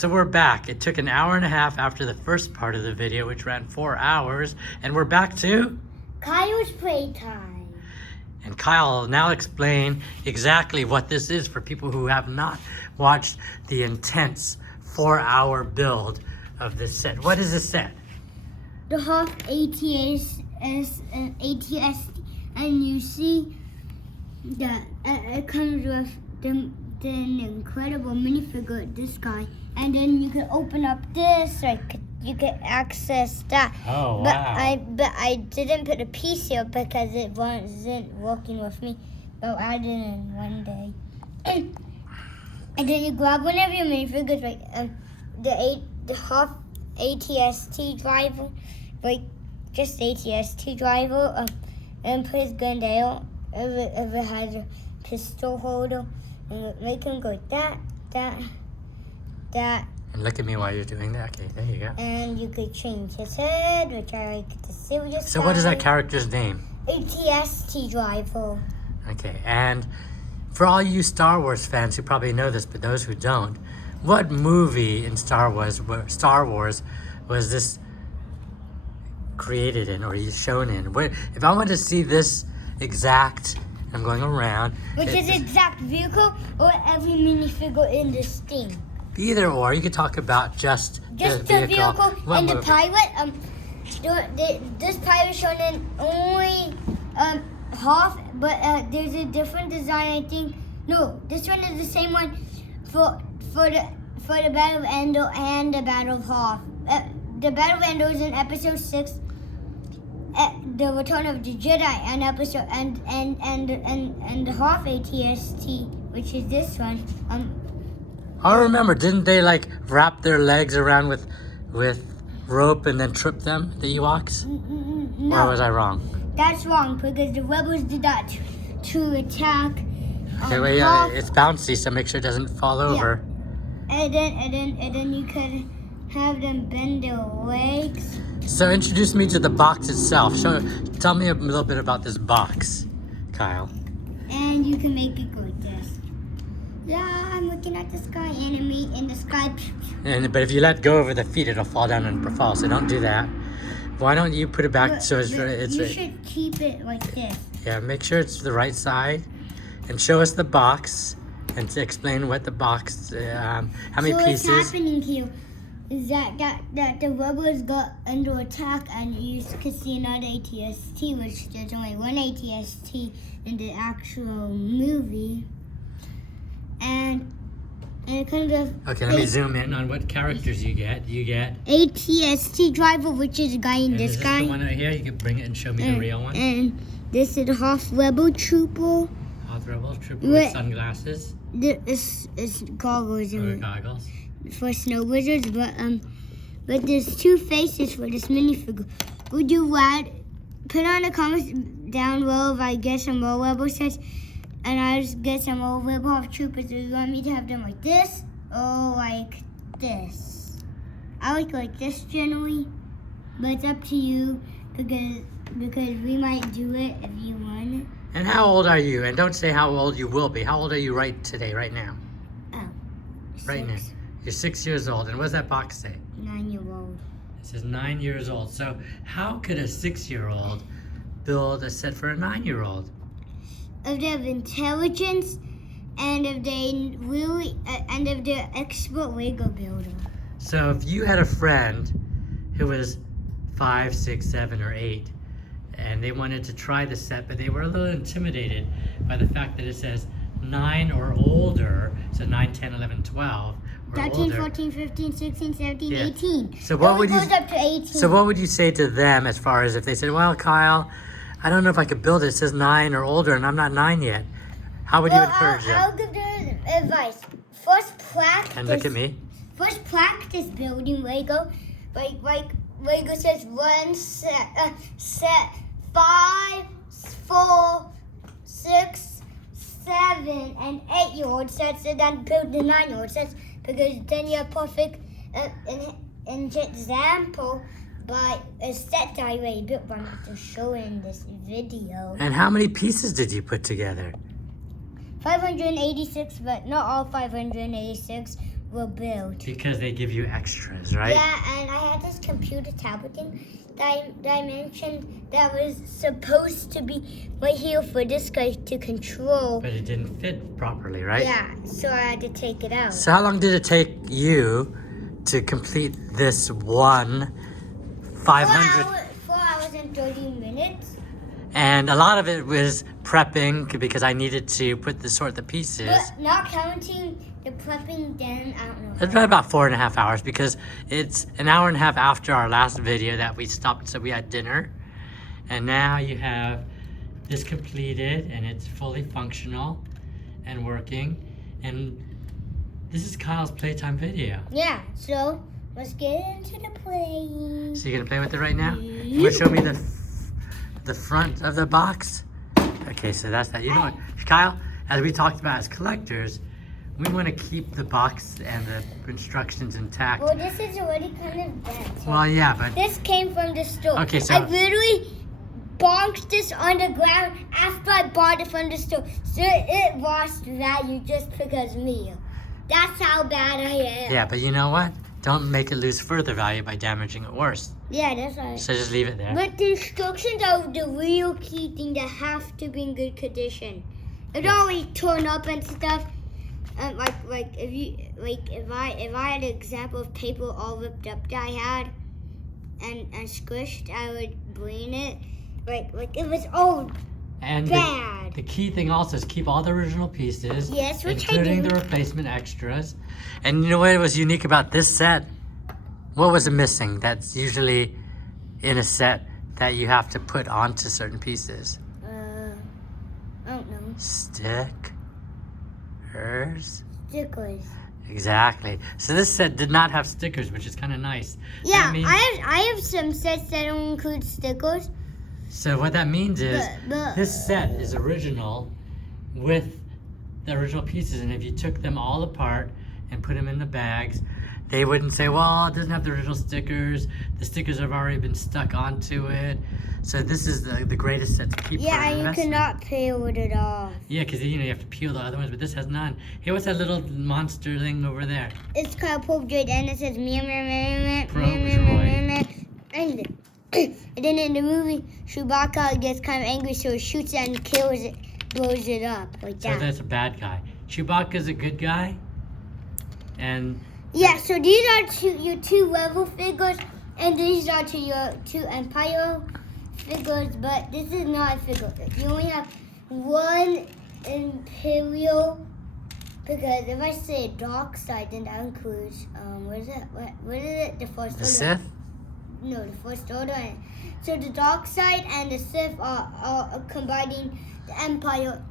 So we're back. It took an hour and a half after the first part of the video, which ran 4 hours, and we're back to KYLE'S Playtime. And Kyle will now explain exactly what this is for people who have not watched the intense 4-hour build of this set. What is this set? The HOTH AT-ST and you see that it comes with the incredible minifigure, this guy, and then you can open up this, like you can access that. Oh, wow. But I didn't put a piece here because it wasn't working with me. But I did it in one day. And then you grab one of your minifigures, like the HOTH AT-ST driver, like just AT-ST driver, and put his gun there. If it has a pistol holder, and make him go that. And look at me while you're doing that. Okay, there you go. And you could change his head, which I like the serious So what is that character's name? AT-ST driver. Okay, and for all you Star Wars fans who probably know this, but those who don't, what movie in Star Wars was this created in or shown in? If I want to see this exact, I'm going around. Which is exact vehicle or every minifigure in this thing? Either or, you could talk about just the vehicle. vehicle What and the movie? pilot. This pilot shown in only HOTH, but there's a different design. I think no, this one is the same one for the Battle of Endor and the Battle of HOTH. The Battle of Endor is in Episode 6. The Return of the Jedi and episode and the HOTH AT-ST, which is this one. I remember, didn't they like wrap their legs around with rope and then trip them, the Ewoks? No, Or was I wrong? that's wrong because the rebels did that to attack. Okay, wait, HOTH. it's bouncy, so make sure it doesn't fall over. And then you could have them bend their legs. So introduce me to the box itself. Tell me a little bit about this box, Kyle. And you can make it go like this. Yeah, I'm looking at the sky enemy in the sky. But if you let go over the feet, it'll fall down and fall. So don't do that. Why don't you put it back so it's You should keep it like this. Yeah, make sure it's the right side, and show us the box, and to explain what the box. How many pieces? So what's happening here is that the rebels got under attack, and you can see another AT-ST, which there's only one AT-ST in the actual movie. And it kind of... Okay, let me zoom in on what characters you get. You get... AT-ST driver, which is the guy in And this is this guy. the one right here? You can bring it and show me the real one. And this is the HOTH Rebel Trooper. HOTH Rebel Trooper with sunglasses. It's goggles Or goggles. for snow wizards, but there's two faces for this minifigure. Would you put on the comments down below if I get some more Rebel sets, and I just get some more Rebel HOTH Troopers? Do you want me to have them like this or like this? I like this generally, but it's up to you because we might do it if you want it. And how old are you? And don't say how old you will be. How old are you right now? Oh, Right now. You're 6 years old. And what does that box say? 9-year-old. It says 9 years old. So how could a 6-year-old build a set for a 9-year-old? If they have intelligence, and if they really, and if they're expert Lego builder. So if you had a friend who was 5, 6, 7, or 8, and they wanted to try the set, but they were a little intimidated by the fact that it says 9 or older, so 9, 10, 11, 12, or 13, older. 14, 15, 16, 17, Yeah. 18. So what would you? It goes up to 18. So what would you say to them as far as if they said, "Well, Kyle, I don't know if I could build it. It says 9 or older, and I'm not 9 yet." How would you encourage them? I'll give them advice. First practice. And look at me. First practice building Lego. Like Lego says one set 5, 4, 6, 7, and 8-year-old sets, and then build the 9-year-old sets, because then you're perfect. An example by a set I already built, but I'm going to show in this video. And how many pieces did you put together? 586, but not all 586. were built. Because they give you extras, right? Yeah, and I had this computer tablet thing that I mentioned that was supposed to be right here for this guy to control. But it didn't fit properly, right? Yeah, so I had to take it out. So how long did it take you to complete this one 500? 4 hours and 30 minutes. And a lot of it was prepping because I needed to sort the pieces. But not counting the prepping, then I don't know. It's about 4.5 hours because it's an hour and a half after our last video that we stopped, so we had dinner. And now you have this completed and it's fully functional and working. And this is Kyle's playtime video. Yeah, so let's get into the play. So you're gonna play with it right now? You wanna show me the front of the box? Okay, so that's that. You know what, Kyle, as we talked about as collectors, we want to keep the box and the instructions intact. Well, this is already kind of bent. Well, yeah, but... This came from the store. Okay, so... I literally bonked this on the ground after I bought it from the store. So it lost value just because of me. That's how bad I am. Yeah, but you know what? Don't make it lose further value by damaging it worse. Yeah, that's right. So just leave it there. But the instructions are the real key thing that have to be in good condition. It always torn up and stuff. If I had an example of paper all ripped up that I had and squished, I would bring it. Like it was old. And bad. The key thing also is keep all the original pieces, yes, which including I do. the replacement extras. And you know what was unique about this set? What was it missing that's usually in a set that you have to put onto certain pieces? I don't know. Stickers. Stickers. Exactly. So this set did not have stickers, which is kind of nice. Yeah, That means, I have some sets that don't include stickers. so what that means is But- this set is original with the original pieces, and if you took them all apart and put them in the bags, they wouldn't say, well, it doesn't have the original stickers. The stickers have already been stuck onto it. So this is the greatest set to keep for Yeah, an and you investment. cannot peel it off. Yeah, because you have to peel the other ones, but this has none. Hey, what's that little monster thing over there? It's called Pope Droid, and it says meow meow meow meow Pope meow meow meow Droid. meow meow. And then in the movie, Chewbacca gets kind of angry, so he shoots it and kills it, blows it up like So that. that's a bad guy. Chewbacca's a good guy. And Yeah, so these are your two level figures, and these are your two Empire figures, but this is not a figure. You only have one Imperial, because if I say dark side, then that includes, what is it? What is it? The First the Order. Sith? No, the First Order. So the dark side and the Sith are combining the Empire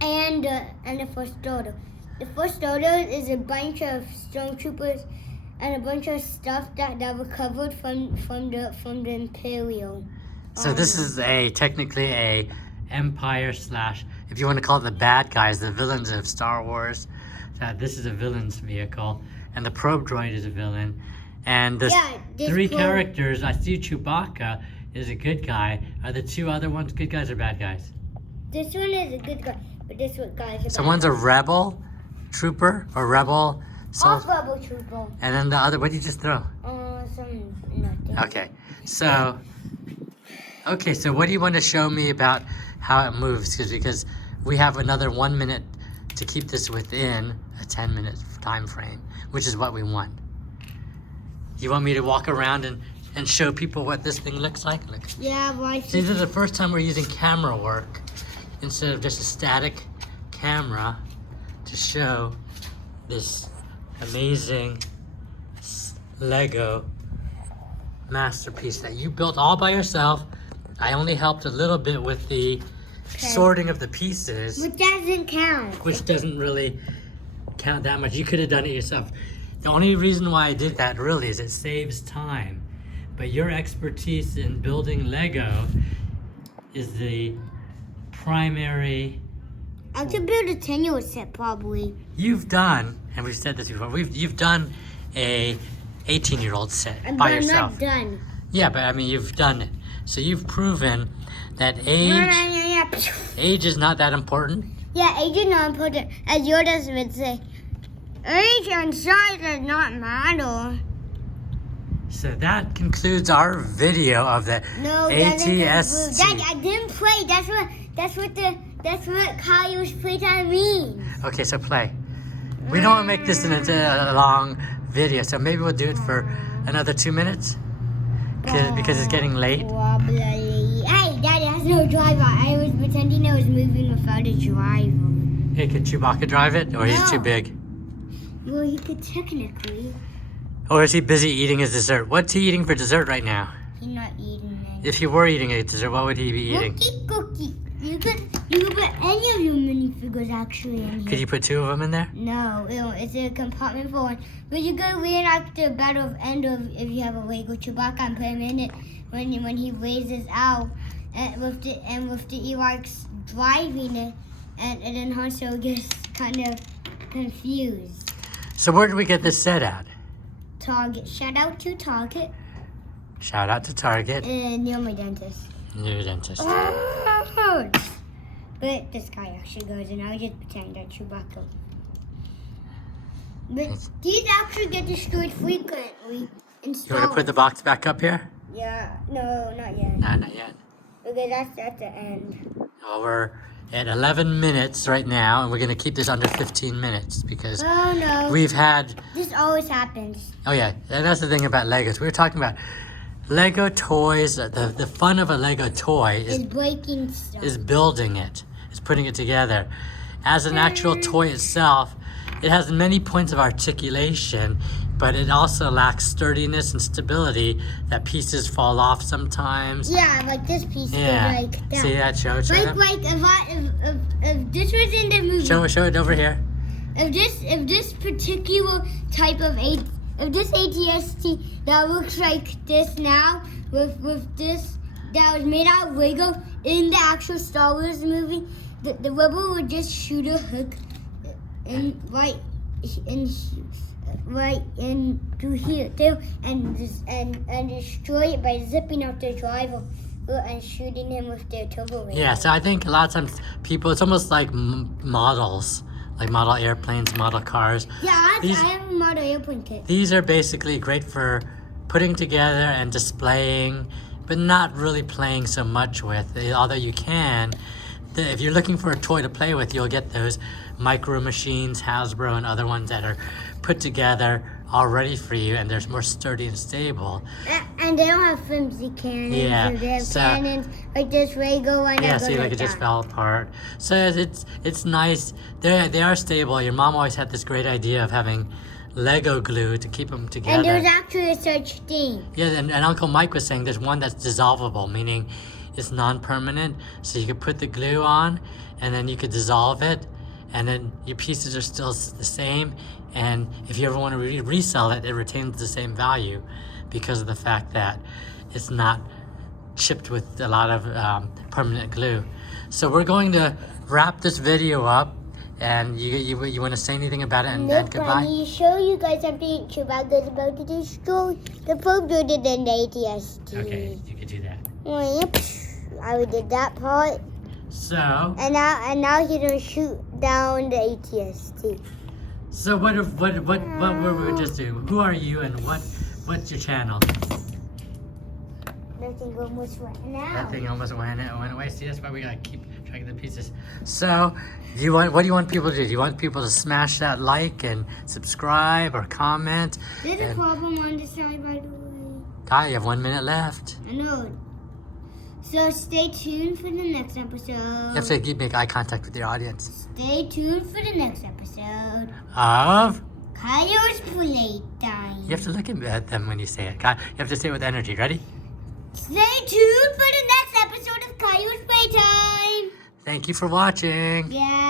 and the First Order. The First Order is a bunch of stormtroopers and a bunch of stuff that recovered from the Imperial. So this is technically a Empire / if you want to call it the bad guys, the villains of Star Wars. This is a villain's vehicle, and the probe droid is a villain. And the this three probe- characters, I see Chewbacca is a good guy. Are the two other ones good guys or bad guys? This one is a good guy, but this one guy's a bad So one's a rebel trooper or rebel Off rebel trooper. and then the other, what did you just throw? Nothing. Okay, so what do you want to show me about how it moves? Because we have another 1 minute to keep this within a 10-minute time frame, which is what we want. You want me to walk around and show people what this thing looks like? Look. Yeah, why? See, this is the first time we're using camera work instead of just a static camera to show this amazing Lego masterpiece that you built all by yourself. I only helped a little bit with the sorting of the pieces, But that doesn't count. which doesn't really count that much. You could have done it yourself. The only reason why I did that really is it saves time. But your expertise in building Lego is the primary. I could build a 10-year-old set probably. You've done, and we've said this before, you've done a 18-year-old set But by I'm yourself. not done. Yeah, but I mean, you've done it. So you've proven that age is not that important. Yeah, age is not important. As Yoda would say, age and size does not matter. So that concludes our video of the No, AT-ST. Dad, I didn't play. That's what KYLE'S Playtime means. Okay, so play. We don't want to make this into a long video, so maybe we'll do it for another 2 minutes because it's getting late. Wobbly. Hey, Daddy has no driver. I was pretending I was moving without a driver. Hey, could Chewbacca drive it, or he's too No. big? Well, he could technically. Or is he busy eating his dessert? What's he eating for dessert right now? He's not eating it. If he were eating a dessert, what would he be eating? Cookie. You could put any of your minifigures actually in here. Could you put 2 of them in there? No, it's a compartment for one. But you could reenact the battle of Endor if you have a Lego Chewbacca and put him in it when he raises out and with the Ewoks driving it, and then Han Solo gets kind of confused. So where did we get this set at? Target. Shout out to Target Shout out to Target. and Neil, my dentist. New dentist. But this guy actually goes, and I'll just pretend that Chewbacca. But these actually get destroyed frequently. You want to put the box back up here? Yeah, no, not yet. Nah, not yet. Because that's at the end. Well, we're at 11 minutes right now, and we're going to keep this under 15 minutes because Oh no. we've had... This always happens. Oh yeah, and that's the thing about Legos. We were talking about Lego toys. The fun of a Lego toy It's breaking stuff. is building it, is putting it together. As an actual toy itself, it has many points of articulation, but it also lacks sturdiness and stability. That pieces fall off sometimes. Yeah, like this piece Yeah. is like that. See that? Show it. Like if this was in the movie. Show it over here. If this particular type of if this AT-ST that looks like this now with this that was made out of Lego in the actual Star Wars movie, the rubber would just shoot a hook in right into here too, and destroy it by zipping out the driver and shooting him with their turbo laser. Yeah, so I think a lot of times people, it's almost like models, like model airplanes, model cars. Yeah, I These- have a model airplane kit. These are basically great for putting together and displaying, but not really playing so much with. Although you can, if you're looking for a toy to play with, you'll get those Micro Machines, Hasbro, and other ones that are put together already for you, and they're more sturdy and stable. And they don't have flimsy cannons. Yeah, They have so- cannons like this Lego one. Yeah, that see, goes like it just that. fell apart. So it's nice. They are stable. Your mom always had this great idea of having Lego glue to keep them together. And there's actually a such thing. Yeah, and Uncle Mike was saying there's one that's dissolvable, meaning it's non-permanent. So you could put the glue on, and then you could dissolve it, and then your pieces are still the same. And if you ever want to resell it, it retains the same value because of the fact that it's not chipped with a lot of permanent glue. So we're going to wrap this video up. And you want to say anything about it and goodbye? I need to show you guys something Chewbacca's about to destroy the prototype and the AT-ST. Okay, you could do that. Yep. I already did that part. So, And now he's gonna shoot down the AT-ST. so what were we just doing? Who are you and what's your channel? Nothing almost right now. That thing almost went away. See, that's why we gotta keep track of the pieces. So, what do you want people to do? Do you want people to smash that like and subscribe or comment? There's a And- problem on the side, by the way. Kai, you have 1 minute left. I know. So stay tuned for the next episode. You have to make eye contact with your audience. Stay tuned for the next episode. Of? KYLE'S Playtime. You have to look at them when you say it. Kai, you have to say it with energy. Ready? Stay tuned for the next episode of KYLE'S Playtime. Thank you for watching. Yeah.